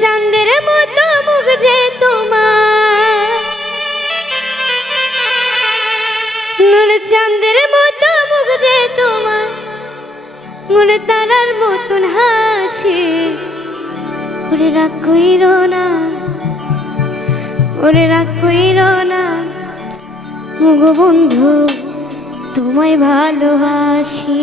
চাঁদের মতো মুখ যে তোমার, নূর চাঁদের মতো মুখ যে তোমার, নূর তারার মতন হাসি। ওরে রাগ কইরো না, ওরে রাগ কইরো না, গো বন্ধু তোমায় ভালোবাসি।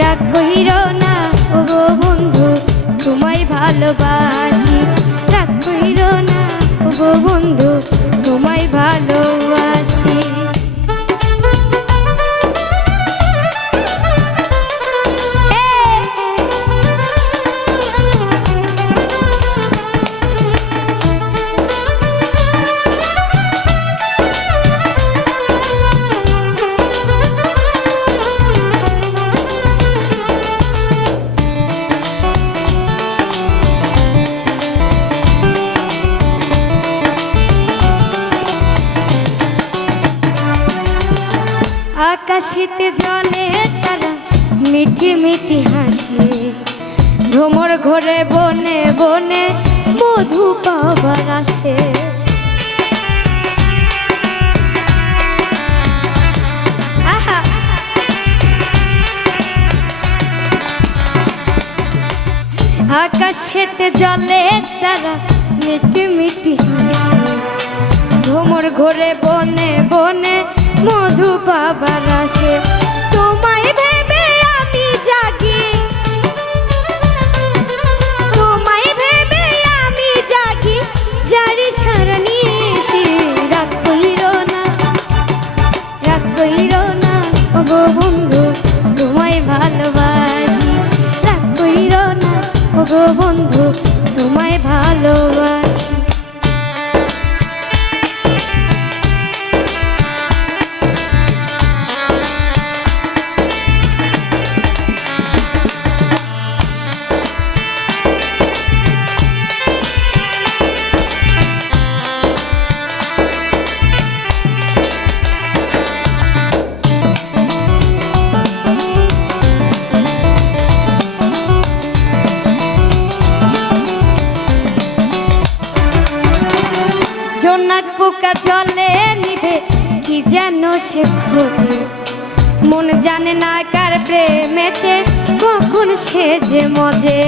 রাগ কইরো না ওগো বন্ধু তোমায় ভালোবাসি, রাগ কইরো না ওগো বন্ধু তোমায় ভালোবাসি। আকাশেতে জলে তারা মিঠি মিঠি হাসে, ভ্রমর ঘরে বনে বনে মধু পাবার আসে। আকাশেতে জলে তারা মিঠি মিঠি হাসে, ভ্রমর ঘরে বনে বনে মধু পাবার আসে। তোমায় ভেবে আমি জাগি, তোমায় ভেবে আমি জাগি, জারি সারা নিশি। রাগ কইরো না, রাগ কইরো না ওগো বন্ধু তোমায় ভালোবাসি, রাগ কইরো না ওগো বন্ধু তোমায় ভালোবাসি। জোনাক পোকা জলে নিভে কি যেন সে খোঁজে, মন জানে না কার প্রেমেতে কখন সে যে মজে।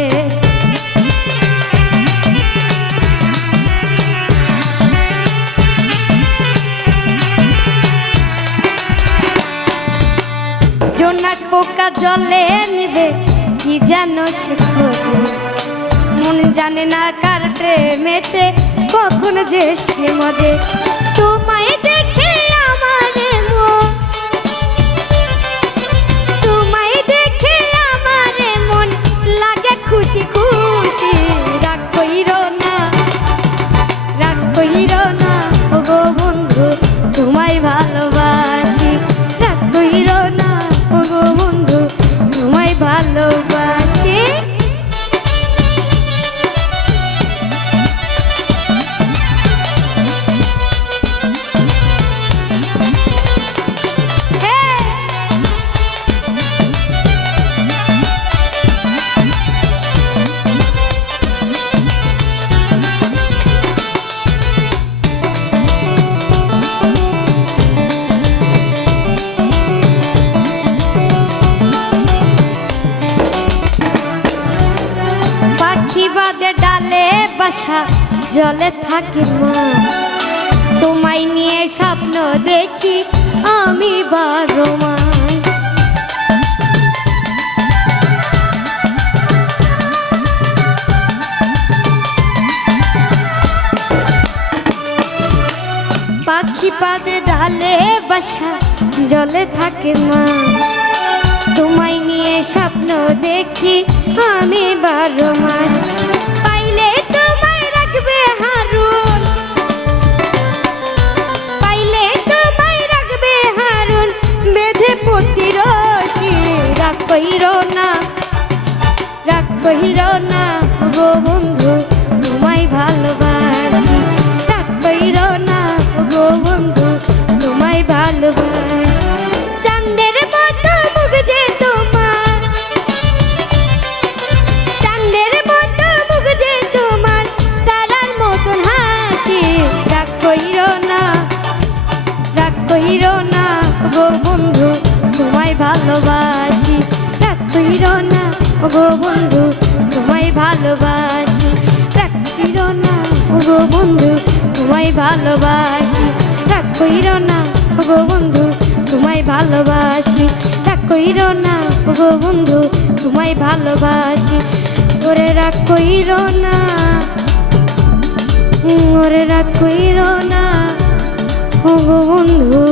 জোনাক পোকা জলে নিভে কি যেন সে খোঁজে, মন জানে না কার প্রেমেতে কখন যে সে মজে। তোমায় দেখে আমার মন, তোমায় দেখে আমার মন লাগে খুশি খুশি। রাগ কইরো না, রাগ কইরো না ওগো বন্ধু তোমায় ভালোবাসি, রাগ কইরো না ওগো বন্ধু তোমায় ভালোবাসি। বাদে ডালে বাসা জলে থাকে মা, তোমায় নিয়ে স্বপ্ন দেখি আমি 12 মাস। পাখি পাদে ডালে বাসা জলে থাকে মাছ, তোমায় নিয়ে স্বপ্ন দেখি আমি 12 মাস। পাইলে তোমায় রাখবে হারুন, পাইলে তোমায় রাখবে হারুন, বেঁধে পতি রশি। রাগ কইরো না, রাগ কইরো না গো বন্ধু, তোমায় ভালোবাসি। রাগ কইরো না গো বন্ধু, তোমায় ভালোবাসি। চাঁদের মতো মুখ যে তোমার, চাঁদের মতো মুখ যে তোমার, তারার মতন হাসি। রাগ কইরো না, রাগ কইরো না গো বন্ধু, তোমায় ভালোবাসি। রাগ কইরো না গো বন্ধু, তোমায় ভালোবাসি। রাগ কইরো না গো বন্ধু, তোমায় ভালোবাসি। রাগ কইরো না গো বন্ধু, তোমায় ভালোবাসি। রাগ কইরো না গো বন্ধু, তোমায় ভালোবাসি। ওরে রাগ কইরো না, ওরে রাগ কইরো না গো বন্ধু,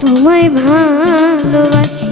তোমায় ভালোবাসি।